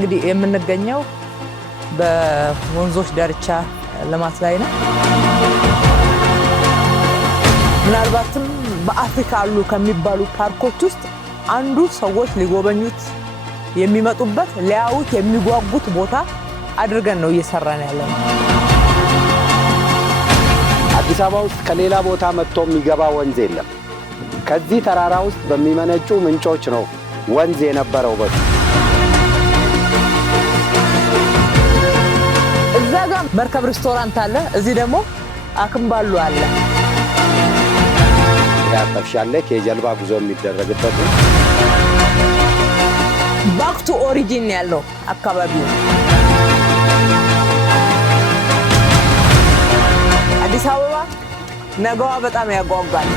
እንግዲህ የምንገኘው በወንዞች ዳርቻ ልማት ላይ ነው። ምናልባትም በአፍሪካ አሉ ከሚባሉ ፓርኮች ውስጥ አንዱ ሰዎች ሊጎበኙት የሚመጡበት ሊያዩት የሚጓጉት ቦታ አድርገን ነው እየሰራን ያለነው። አዲስ አበባ ውስጥ ከሌላ ቦታ መጥቶ የሚገባ ወንዝ የለም። ከዚህ ተራራ ውስጥ በሚመነጩ ምንጮች ነው ወንዝ የነበረው በፊት። እዛ ጋር መርከብ ሬስቶራንት አለ፣ እዚህ ደግሞ አክምባሉ አለ። ያጠፍሻለ ከጀልባ ጉዞ የሚደረግበት ባክ ቱ ኦሪጂን ያለው አካባቢው አዲስ አበባ ነገዋ በጣም ያጓጓል።